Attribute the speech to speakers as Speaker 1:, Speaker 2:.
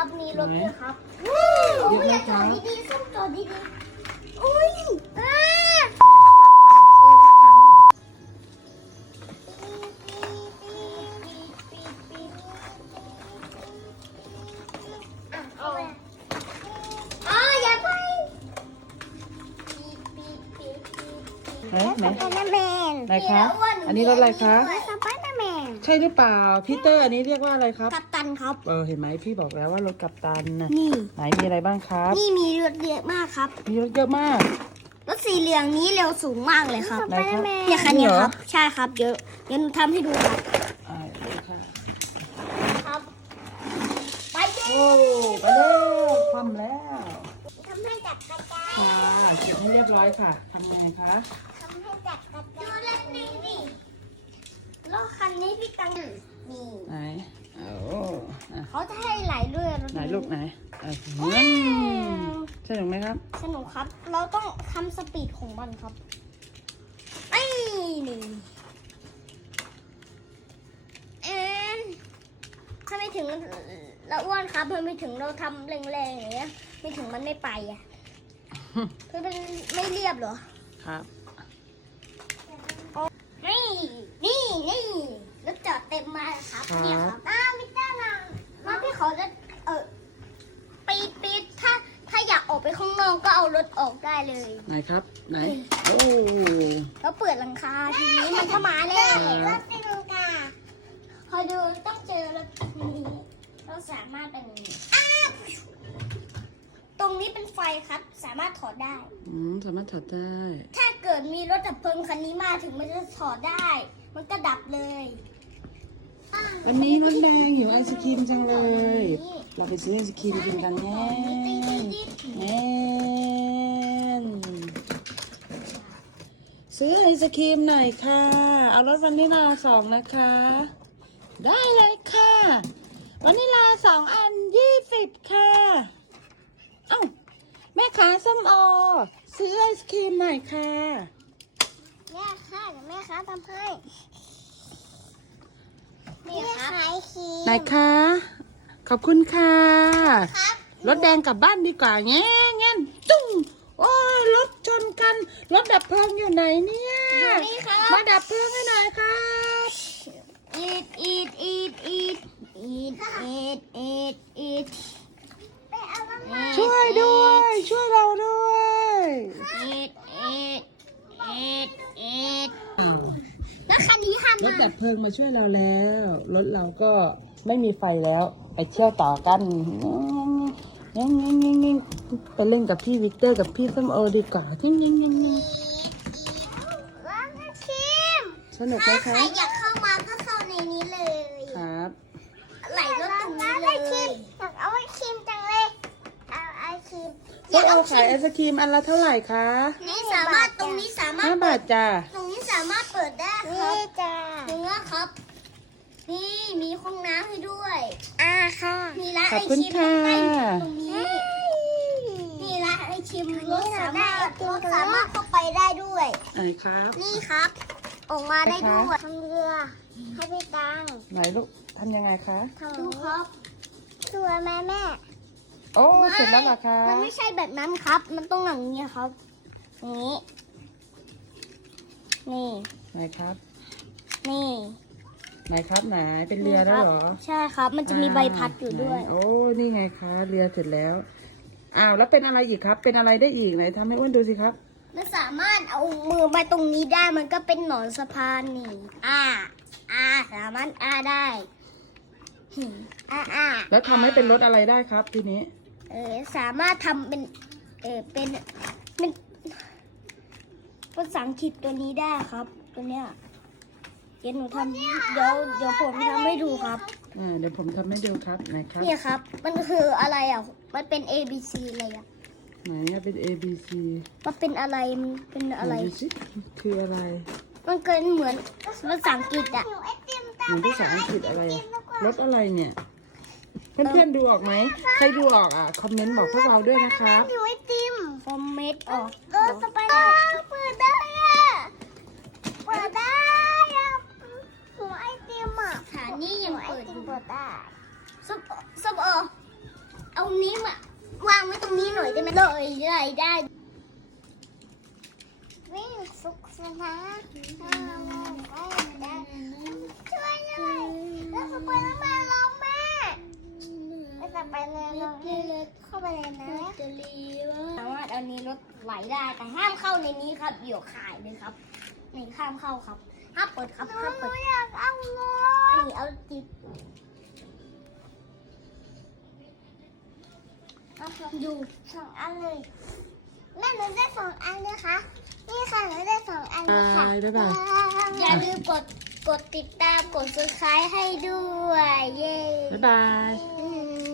Speaker 1: ครับมีรถด้วยครับโอ้ยอย่าจอดดีๆส้มจอดดีๆโอ้ย
Speaker 2: ไหนคะอันนี้รถอะไรคะ
Speaker 1: สไปเดอร์แมน
Speaker 2: ใช่หรือเปล่าพีเตอร์อันนี้เรียกว่าอะไรครับ
Speaker 1: กัปตันครับ
Speaker 2: เห็นไหมพี่บอกแล้วว่ารถกัปตันนะ
Speaker 1: นี่
Speaker 2: ไหนมีอะไรบ้างครับ
Speaker 1: นี่มีรถเยอะมากครับ
Speaker 2: มีรถเยอะมาก
Speaker 1: รถสีเหลืองนี้เร็วสูงมากเลยครับ
Speaker 2: ไหนครับ
Speaker 1: เนี่ยคันนี้ครับ ใช่ครับเดี๋ยวหนูทำให้ดูครับ
Speaker 2: ดูค่ะ
Speaker 1: ครับ ไปเย้
Speaker 2: โอ้ไปแล้วทำแล้ว
Speaker 1: ทำให้จักรจาย
Speaker 2: ค่ะเก็บให้เรียบร้อยค่ะทำไงคะ
Speaker 1: ทำให้จักรจายดูรถนี้ดิรถคันนี้พี่ตังนี่
Speaker 2: ไหนอ่ะ
Speaker 1: เขาจะให้ไหลด้วยรถ
Speaker 2: ไหน
Speaker 1: นี้
Speaker 2: ลูกไหนสนุกไหมครับ
Speaker 1: สนุกครับ เราต้องทำสปีดของมันครับไอ้นี่ถ้าไม่ถึงเราอ้วนครับไม่ถึงเราทำแรงๆอย่างเงี้ยไม่ถึงมันไม่ไปอ่ะ คือมันไม่เรียบเหรอ
Speaker 2: ครับ
Speaker 1: นี่รถจอดเต็มมาครับเนี่ยครับมิเตอร์มาพี่ขอจะปีดถ้าอยากออกไปข้างนอกก็เอารถออกได้เลย
Speaker 2: ไหนครับไหนโอ้
Speaker 1: แล้วเปิดหลังคาทีนี้มันก็มาเลยรถเป็นหลังคาพอดูต้องเจอรถนี้เราสามารถเป็นตรงนี้เป็นไฟครับสามารถถอดได้
Speaker 2: สามารถถอดได้
Speaker 1: ถ้าเกิดมีรถดับเพลิงคันนี้มาถึงมันจะถอดได้ มันก็ดับเลย
Speaker 2: วันนี้รถแดงหิวไอศครีมจังเลย เราไปซื้อไอศครีมกินกันแน่ซื้อไอศครีมหน่อยค่ะ เอารสวานิลา2นะคะ ได้เลยค่ะวานิลา2 อัน20ค่ะ เอ้าแม่ค้าส้มโอซื้อไอศครีมหน่อยค่ะ
Speaker 1: แม่ค่ะเดี๋ยวแม่ค้าทำให้นี่ครับ
Speaker 2: ไหนคะขอบคุณค่ะ
Speaker 1: ครับ
Speaker 2: รถแดงกลับบ้านดีกว่าแง่จุ้งโอ้ยรถชนกันรถดับเพลิงอยู่ไหนเนี่ย
Speaker 1: นี่ครับ
Speaker 2: มาดับเพลิงให้หน่อยครับ
Speaker 1: อีด
Speaker 2: ช่วยด้วย ช่วยเราด้วย
Speaker 1: แล้วคันนี้ทำ
Speaker 2: รถดับเพลิงมาช่วยเราแล้วรถเราก็ไม่มีไฟแล้วไปเที่ยวต่อกันไปเล่นกับพี่วิกเตอร์กับพี่ส้มโอดีกว่า
Speaker 1: ร้านไอคิม
Speaker 2: สนุกไหม
Speaker 1: ใคร
Speaker 2: คะ
Speaker 1: อยากเข้ามาก็เข้าในนี้เลย
Speaker 2: ครับ
Speaker 1: ไหลรถตรงนี้เลยอยากเอาไอคิมจังเลยเอาไอคิม
Speaker 2: ส้มโอขายไอศครีมอันละเท่าไหร่คะ
Speaker 1: นี่สามารถตรงนี้สามารถ
Speaker 2: 5 บาทจ้า
Speaker 1: ตรงนี้สามารถเปิดได้ครับนี่จ้าถึงแล้วครับ นี่มีห้องน้ำให้ด้วยค่ะมีร้าน
Speaker 2: ข
Speaker 1: ไอ
Speaker 2: อบคุณ
Speaker 1: ชิม
Speaker 2: ค่ะ
Speaker 1: ให้ตรงนี้นี่ร้านไอชิมรถสามารถเข้าไปได้ด้วย
Speaker 2: ไหนครับ
Speaker 1: นี่ครับ ออกมาได้ด้วยทำเรือให้พี่ตัง
Speaker 2: ไหนลูกทำยังไงคะ
Speaker 1: ดูครับสวยไหมแม่
Speaker 2: โอ้เสร็จแล้วเหรอคะ
Speaker 1: มันไม่ใช่แบบนั้นครับ มันต้องอย่างนี้ครับอย่างนี้นี่
Speaker 2: ไหนครับ
Speaker 1: นี่
Speaker 2: ไหนครับไหนเป็นเรือแล้วเหรอ
Speaker 1: ใช่ครับ มันจะมีใบพัดอยู่ด้วย
Speaker 2: ไหนโอ้นี่ไงคะเรือเสร็จแล้วอ้าวแล้วเป็นอะไรอีกครับ เป็นอะไรได้อีกไหนทำให้อ้วนดูสิครับ
Speaker 1: มันสามารถเอามือมาตรงนี้ได้ มันก็เป็นหนอนสะพานนี่สามารถได้
Speaker 2: แล้วทำให้เป็นรถอะไรได้ครับทีนี้
Speaker 1: สามารถทำเป็นเป็นภาษาอังกฤษตัวนี้ได้ครับ ตัวเนี้ยเดี๋ยวหนูทำเดี๋ยวผมทำให้ดูครับ
Speaker 2: เดี๋ยวผมทำให้ดูครับไหนครับ
Speaker 1: เนี่ยครับ มันคืออะไรอ่ะ มันเป็น A B C อะไรอ่ะ
Speaker 2: ไหนอะเป็น A B C
Speaker 1: มันเป็นอะไร มันเป็นอะไร
Speaker 2: ไหนดูสิคืออะไร
Speaker 1: มันเกินเหมือนภาษาอังกฤษอ่ะ
Speaker 2: หรือภาษาอังกฤษอะไรอะรถอะไรเนี่ย เพื่อนๆดูออกไหมใครดูออกคอมเมนต์บอกพวกเราด้วยนะครับ
Speaker 1: อยู่ไอติมคอมเมนต์ออกสไปเดอร์เปิดได้อะเปิดได้อะหัวไอติมอ่ะฐานนี้ยังเปิดอยู่ได้ส้มโอเอานี้มาวางไว้ตรงนี้หน่อยได้ไหมเลยได้วิ่งสุกสนานช่วยหน่อยแล้วสไปเดอร์แมนร้องแม่ไม่สไปเดอร์แมนร้องเข้าไปเลยนะสามารถเอานี้รถไหลได้แต่ห้ามเข้าในนี้ครับเดี๋ยวขายเลยครับนี่ห้ามเข้าครับห้ามเปิดครับห้ามเปิดอยากเอาเลยนี่เอาจิบอยู่สองอันเลยแม่หนูได้2 อันนะคะนี่ค่ะหนูได้2 อันนะคะ
Speaker 2: บ๊ายบาย
Speaker 1: อย่าลืมกดติดตามกด subscribe ให้ด้วยเย้
Speaker 2: บ๊ายบาย
Speaker 1: อืม